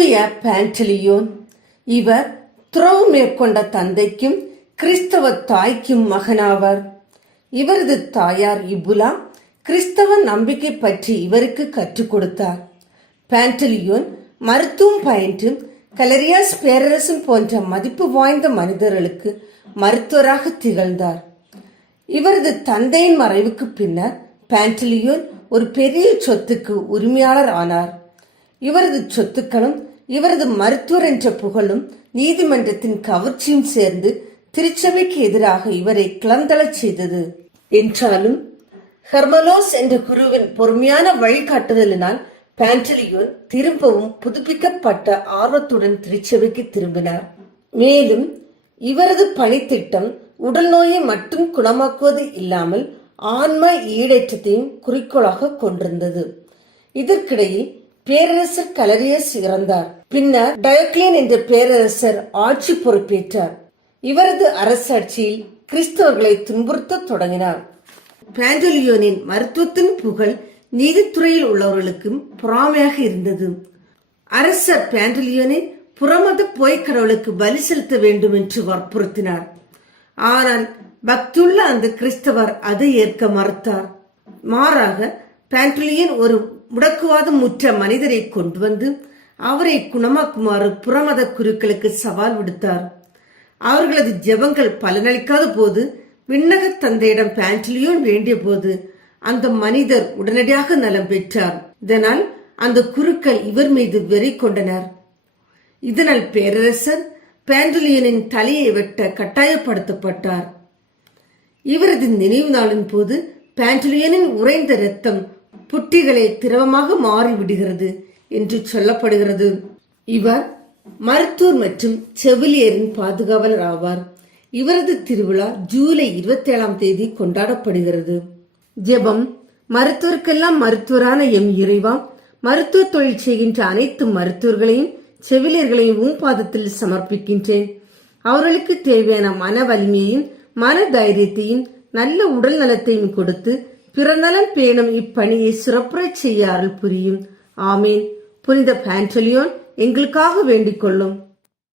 தூய பேண்டலியோன் இவர் துறவு மேற்கொண்ட தந்தைக்கும் கிறிஸ்தவ தாய்க்கும் மகனாவர். இவரது தாயார் இபுலா கிறிஸ்தவ நம்பிக்கை பற்றி இவருக்கு கற்றுக் கொடுத்தார். பேண்டலியோன் மருத்துவம் பயின்று கலரியாஸ் பேரரசும் போன்ற மதிப்பு வாய்ந்த மனிதர்களுக்கு மருத்துவராக திகழ்ந்தார். இவரது தந்தையின் மறைவுக்கு பின்னர் பேண்டலியோன் ஒரு பெரிய சொத்துக்கு உரிமையாளர் ஆனார். இவரது சொத்துக்களும் இவரது மருத்துவர் என்ற புகழும் நீதிமன்றத்தின் கவர்ச்சியும் சேர்ந்து திருச்சபைக்கு எதிராக இவரை கிளந்தளச் செய்தது. என்றாலும் ஹெர்மலோஸ் என்ற குருவின் பொறுமையான வழிகாட்டுதலினால் பேண்டலியோ திரும்பவும் புதுப்பிக்கப்பட்ட ஆர்வத்துடன் திருச்சபைக்கு திரும்பினார். மேலும் இவரது பணித்திட்டம் உடல் நோயை மட்டும் குணமாக்குவது இல்லாமல் ஆன்ம ஈடேற்றத்தையும் குறிக்கோளாக கொண்டிருந்தது. இதற்கிடையில் பேரரசர் கலரியஸ் இறந்தார் பின்னர் டயோக்ளியன் என்ற பேரரசர் ஆட்சி பொறுப்பேற்றார். இவரது அரசாட்சியில் கிறிஸ்தவர்களை துன்புறுத்த தொடங்கினார். பேண்டலியோனின் மருத்துவத்தின் புகழ் நீதித்துறையில் உள்ளவர்களுக்கும் பொறாமையாக இருந்தது. அரசர் பேண்டலியோனை புறமத போய்க்கடவுளுக்கு பலி செலுத்த வேண்டும் என்று வற்புறுத்தினார். ஆனால் பக்தியுள்ள அந்த கிறிஸ்தவர் அதை ஏற்க மறுத்தார். மாறாக பேண்ட்ரிலியன் ஒரு முடக்குவாதம் முற்ற மனிதரை கொண்டு வந்து அவரை குணமாக்குமாறு புறமத குருக்களுக்கு சவால் விடுத்தார். அவர்களது ஜெபங்கள் பலனளிக்காத போது விண்ணக தந்தையிடம் பாண்டலியோன் வேண்டிய போது அந்த மனிதர் உடனடியாக நலம் பெற்றார். இதனால் அந்த குருக்கள் இவர் மீது வெறி கொண்டனர். இதனால் பேரரசர் பாண்டலியனின் தலையை வெட்ட கட்டாயப்படுத்தப்பட்டார். இவரது நினைவு நாளின் போது பாண்டலியனின் உறைந்த ரத்தம் புட்டிகளை திரவமாக மாறிவிடுகிறது என்று சொல்லப்படுகிறது. இவர் மருத்துவர் மற்றும் செவிலியரின் பாதுகாவலர் ஆவார். இவரது திருவிழா ஜூலை இருபத்தி ஏழாம் தேதி கொண்டாடப்படுகிறது. ஜெபம் மருத்துவருக்கெல்லாம் மருத்துவரான எம் இறைவா மருத்துவ தொழில் செய்கின்ற அனைத்து மருத்துவர்களையும் செவிலியர்களையும் உன் பாதத்தில் சமர்ப்பிக்கின்றேன். அவர்களுக்கு தேவையான மன வலிமையையும் மன தைரியத்தையும் நல்ல உடல் நலத்தையும் கொடுத்து பிறநலம் பேணும் இப்பணியை சிறப்புறச் செய்ய அருள் புரியும். ஆமீன். புனித பான்டலியோன் எங்களுக்காக வேண்டிக் கொள்ளும்.